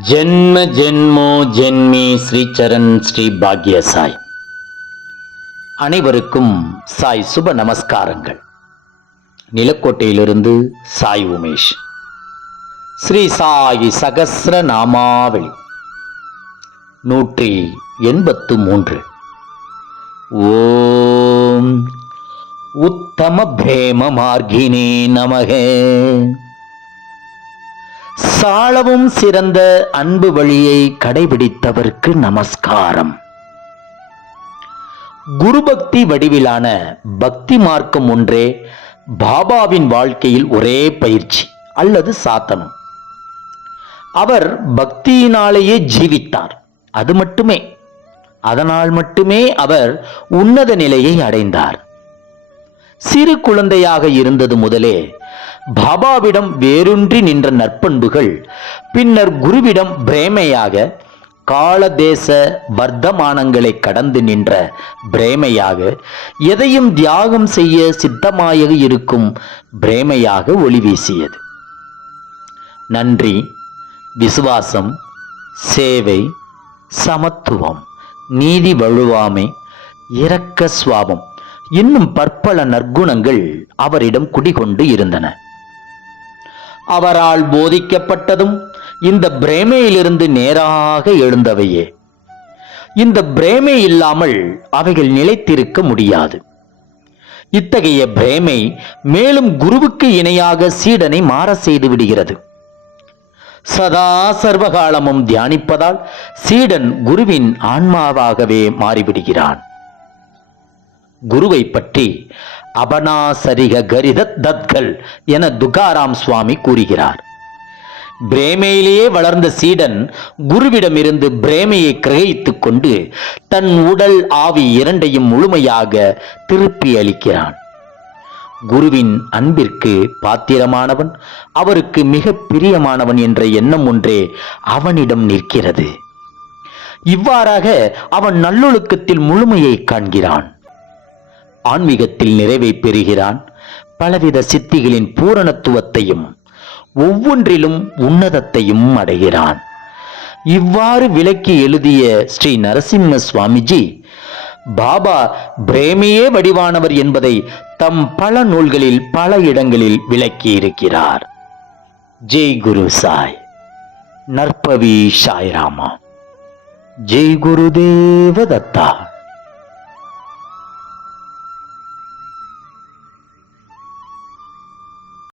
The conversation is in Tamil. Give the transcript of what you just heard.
ஜென்ம ஜென்மோ ஜென்மி ஸ்ரீச்சரண் ஸ்ரீ பாக்ய சாய் அனைவருக்கும் சாய் சுப நமஸ்காரங்கள். நிலக்கோட்டையிலிருந்து சாய் உமேஷ். ஸ்ரீ சாய் சகசிர நாமாவளி. நூற்றி எண்பத்து மூன்று. ஓம் உத்தம பிரேம மார்கினே நமகே. சாலவும் சிறந்த அன்பு வழியை கடைபிடித்தவர்க்கு நமஸ்காரம். குருபக்தி வடிவிலான பக்தி மார்க்கம் ஒன்றே பாபாவின் வாழ்க்கையில் ஒரே பயிற்சி அல்லது சாத்தனம். அவர் பக்தியினாலேயே ஜீவித்தார் அது மட்டுமே. அதனால் மட்டுமே அவர் உன்னத நிலையை அடைந்தார். சிறு குழந்தையாக இருந்தது முதலே பாபாவிடம் வேரூன்றி நின்ற நற்பண்புகள் பின்னர் குருவிடம் பிரேமையாக காலதேச வர்த்தமானங்களை கடந்து நின்ற பிரேமையாக எதையும் தியாகம் செய்ய சித்தமாக இருக்கும் பிரேமையாக ஒளி வீசியது. நன்றி விசுவாசம் சேவை சமத்துவம் நீதி வழுவாமை இரக்க சுவாபம் இன்னும் பற்பல நற்குணங்கள் அவரிடம் குடிகொண்டு இருந்தன. அவரால் போதிக்கப்பட்டதும் இந்த பிரேமையிலிருந்து நேராக எழுந்தவையே. இந்த பிரேமை இல்லாமல் அவைகள் நிலைத்திருக்க முடியாது. இத்தகைய பிரேமை மேலும் குருவுக்கு இணையாக சீடனை மாற செய்து விடுகிறது. சதா சர்வகாலமும் தியானிப்பதால் சீடன் குருவின் ஆன்மாவாகவே மாறிவிடுகிறான். குருவை பற்றி அபனாசரிக கரிதத் தத்கள் என துகாராம் சுவாமி கூறுகிறார். பிரேமையிலேயே வளர்ந்த சீடன் குருவிடமிருந்து பிரேமையை கிரகித்துக் கொண்டு தன் உடல் ஆவி இரண்டையும் முழுமையாக திருப்பி அளிக்கிறான். குருவின் அன்பிற்கு பாத்திரமானவன் அவருக்கு மிக பிரியமானவன் என்ற எண்ணம் ஒன்றே அவனிடம் நிற்கிறது. இவ்வாறாக அவன் நல்லொழுக்கத்தில் முழுமையை காண்கிறான். ஆன்மீகத்தில் நிறைவை பெறுகிறான். பலவித சித்திகளின் பூரணத்துவத்தையும் ஒவ்வொன்றிலும் உன்னதத்தையும் அடைகிறான். இவ்வாறு விளக்கி எழுதிய ஸ்ரீ நரசிம்ம சுவாமிஜி பாபா பிரேமையே வடிவானவர் என்பதை தம் பல நூல்களில் பல இடங்களில் விளக்கியிருக்கிறார். ஜெய் குரு சாய். நற்பவி சாய்ராமா. ஜெய் குரு தேவதத்தா.